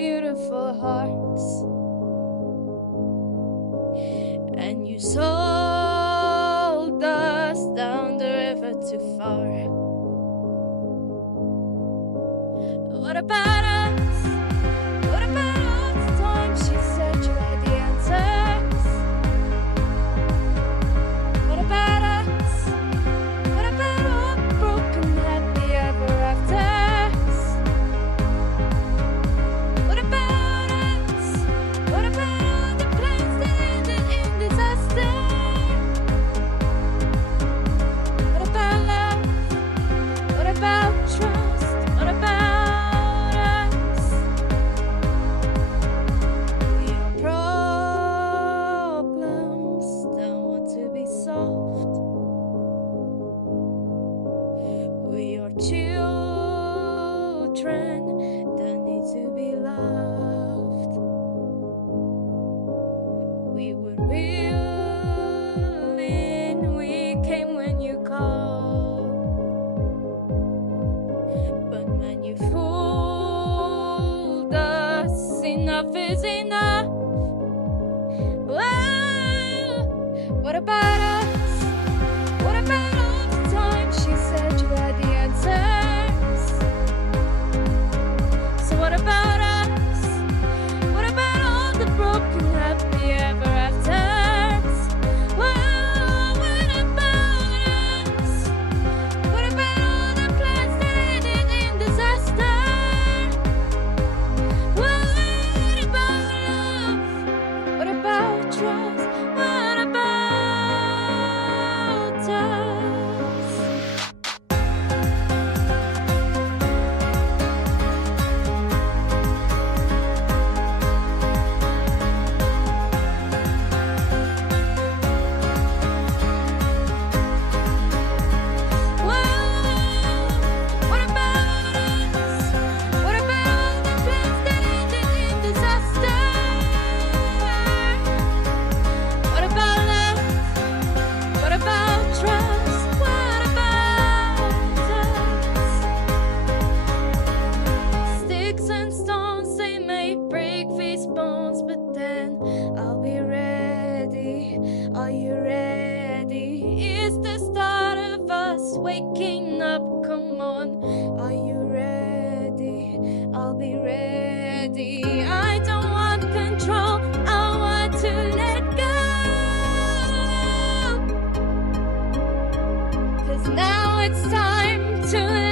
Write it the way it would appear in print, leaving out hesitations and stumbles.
beautiful hearts, and you sold us down the river too far. What about us? What about all the time she said you had the answers? What about us? What about all the broken happy ever afters? What about us? What about all the plans that ended in disaster? What about love? What about trust? What about us? We are problems that want to be solved. We are children that need to be loved. We were willing, we came when you called, but when you fooled us, enough is enough. Whoa, what about us? What about all the time she said you had the answers? So what about us? What about all the broken happy ever afters? Whoa, what about us? What about all the plans that ended in disaster? What about love? What about trust? What about us? What about us? What about the plans that ended in disaster? What about love? What about trust? What about us? Sticks and stones, they may break these bones, but then I'll be ready. Are you ready? It's the start of us waking up. Come on, are you ready? I'll be ready. I don't want control, I want to let go. 'Cause now it's time to let